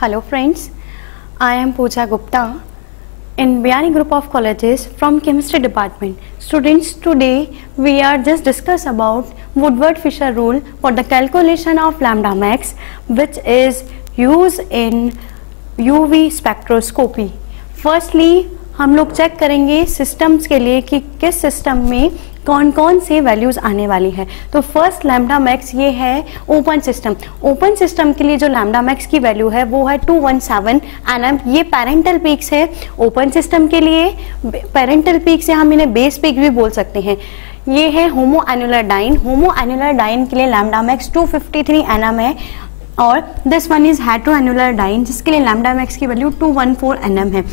Hello friends, I am Pooja Gupta in Biani Group of Colleges from Chemistry Department. Students, today we are just discuss about Woodward-Fisher rule for the calculation of lambda max, which is used in UV spectroscopy. Firstly, हम लोग check करेंगे systems के लिए कि किस system में कौन कौन से वैल्यूज आने वाली है। तो फर्स्ट लैम्डा मैक्स ये है ओपन सिस्टम। ओपन सिस्टम के लिए जो लैम्डा मैक्स की वैल्यू है वो है 217 nm। ये पेरेंटल पीक्स है ओपन सिस्टम के लिए। पेरेंटल पीक से हम इन्हें बेस पीक भी बोल सकते हैं। ये है homo annular diene. Homo annular diene के लिए लैम्डा मैक्स 253 nm है और this one is hetero annular diene जिसके लिए लैम्डा मैक्स की वैल्यू 214 nm है।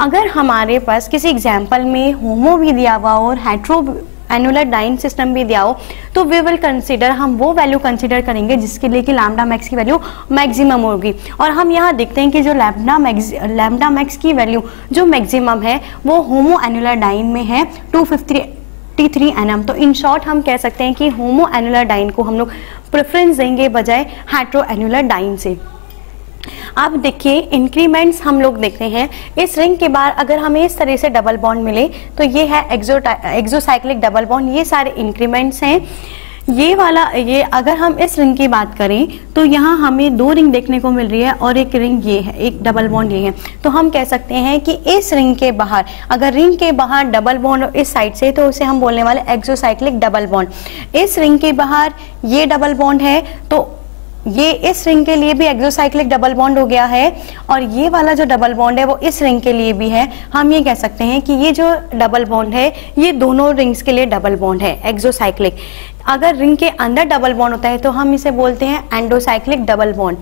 अगर हमारे पास किसी एग्जाम्पल में होमो भी दिया हुआ और हेट्रो एनुलर डाइन सिस्टम भी दिया हो तो वी विल कंसीडर, हम वो वैल्यू कंसीडर करेंगे जिसके लिए कि लैम्डा मैक्स की वैल्यू मैक्सिमम होगी। और हम यहाँ देखते हैं कि जो लैम्डा मैक्स की वैल्यू जो मैक्सिमम है वो होमो एनुलर डाइन में है 253 nm। तो इन शॉर्ट हम कह सकते हैं कि होमो एनुलर डाइन को हम लोग प्रेफरेंस देंगे बजाय हेट्रो एनुलर डाइन से। अब देखिए इंक्रीमेंट्स हम लोग देखते हैं। इस रिंग के बाहर अगर हमें इस तरह से डबल बॉन्ड मिले तो ये है एक्सोसाइक्लिक डबल बॉन्ड। ये सारे इंक्रीमेंट्स हैं। ये वाला ये अगर हम इस रिंग की बात करें तो यहाँ हमें दो रिंग देखने को मिल रही है और एक रिंग ये है, एक डबल बॉन्ड ये है। तो हम कह सकते हैं कि इस रिंग के बाहर, अगर रिंग के बाहर डबल बॉन्ड इस साइड से तो उसे हम बोलने वाले एक्सोसाइक्लिक डबल बॉन्ड। इस रिंग के बाहर ये डबल बॉन्ड है तो ये इस रिंग के लिए भी एक्सोसाइक्लिक डबल बॉन्ड हो गया है और ये वाला जो डबल बॉन्ड है वो इस रिंग के लिए भी है। हम ये कह सकते हैं कि ये जो डबल बॉन्ड है ये दोनों रिंग्स के लिए डबल बॉन्ड है एक्सोसाइक्लिक। अगर रिंग के अंदर डबल बॉन्ड होता है तो हम इसे बोलते हैं एंडोसाइक्लिक डबल बॉन्ड।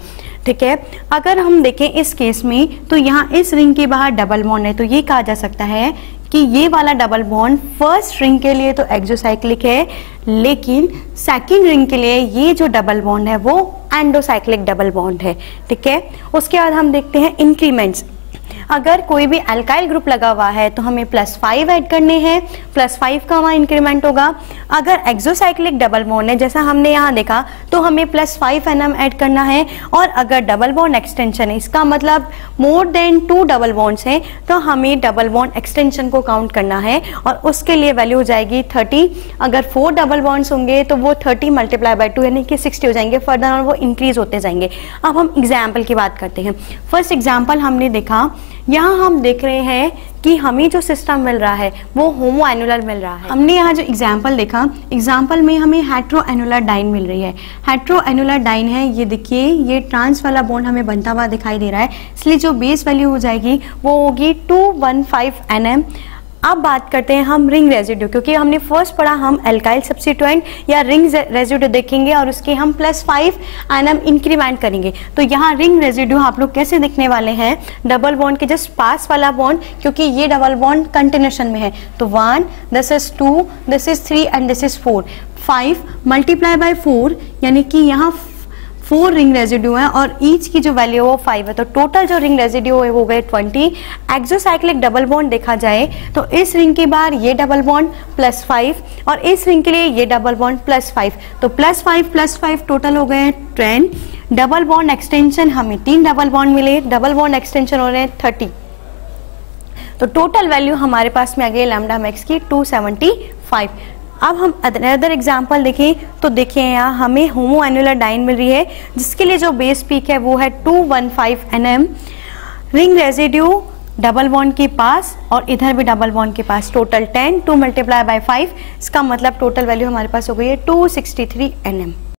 ठीक है, अगर हम देखें इस केस में तो यहाँ इस रिंग के बाहर डबल बॉन्ड है तो ये कहा जा सकता है कि ये वाला डबल बॉन्ड फर्स्ट रिंग के लिए तो एक्सोसाइक्लिक है, लेकिन सेकंड रिंग के लिए ये जो डबल बॉन्ड है वो एंडोसाइक्लिक डबल बॉन्ड है। ठीक है, उसके बाद हम देखते हैं इंक्रीमेंट्स। अगर कोई भी अल्काइल ग्रुप लगा हुआ है तो हमें +5 ऐड करने हैं, +5 का वहाँ इंक्रीमेंट होगा। अगर एक्सोसाइक्लिक डबल बॉन्ड है जैसा हमने यहाँ देखा तो हमें +5 nm ऐड करना है। और अगर डबल बॉन्ड एक्सटेंशन है, इसका मतलब मोर देन 2 डबल बॉन्ड्स हैं, तो हमें डबल बॉन्ड एक्सटेंशन को काउंट करना है और उसके लिए वैल्यू हो जाएगी 30। अगर 4 डबल बॉन्ड्स होंगे तो वो 30 × 2 यानी कि 60 हो जाएंगे। फर्दर और वो इंक्रीज होते जाएंगे। अब हम एग्जाम्पल की बात करते हैं। फर्स्ट एग्जाम्पल हमने देखा, यहाँ हम देख रहे हैं कि हमें जो सिस्टम मिल रहा है वो होमो एनुलर मिल रहा है। हमने यहाँ जो एग्जाम्पल देखा, एग्जाम्पल में हमें हेट्रो एनुलर डाइन मिल रही है। हेट्रो एनुलर डाइन है, ये देखिए ये ट्रांस वाला बॉन्ड हमें बनता हुआ दिखाई दे रहा है, इसलिए जो बेस वैल्यू हो जाएगी वो होगी 215 nm। अब बात करते हैं हम रिंग रेजिड्यू, क्योंकि हमने फर्स्ट पढ़ा हम एल्काइल सब्स्टिट्यूएंट या रिंग रेजिड्यू देखेंगे और उसके हम +5 nm इंक्रीमेंट करेंगे। तो यहाँ रिंग रेजिड्यू आप लोग कैसे देखने वाले हैं, डबल बॉन्ड के जस्ट पास वाला बॉन्ड, क्योंकि ये डबल बॉन्ड कंटिन्यूशन में है। तो 1, this is 2, this is 3 and this is 4। 5 × 4 यानी कि यहाँ 4 रिंग रेजिड्यू है और ईच की जो वैल्यू है वो 5 है। तो टोटल जो रिंग रेजिड्यू है वो गए 20। एक्सोसाइक्लिक डबल बॉन्ड देखा जाए तो इस रिंग के बाहर ये डबल बॉन्ड +5 और इस रिंग के लिए ये डबल बॉन्ड +5। तो +5 टोटल हो गए 10। डबल बॉन्ड एक्सटेंशन हमें 3 डबल बॉन्ड मिले, डबल बॉन्ड एक्सटेंशन हो रहे हैं 30। तो टोटल वैल्यू हमारे पास में आ गई लैम्डा मैक्स की 275। अब हम अदर एग्जाम्पल देखें तो देखिए यहाँ हमें होमो एनुलर डाइन मिल रही है जिसके लिए जो बेस पीक है वो है 215 nm। Ring residue double bond के पास और इधर भी डबल बॉन्ड के पास, टोटल 10, 2 × 5, इसका मतलब टोटल वैल्यू हमारे पास हो गई है 263 nm।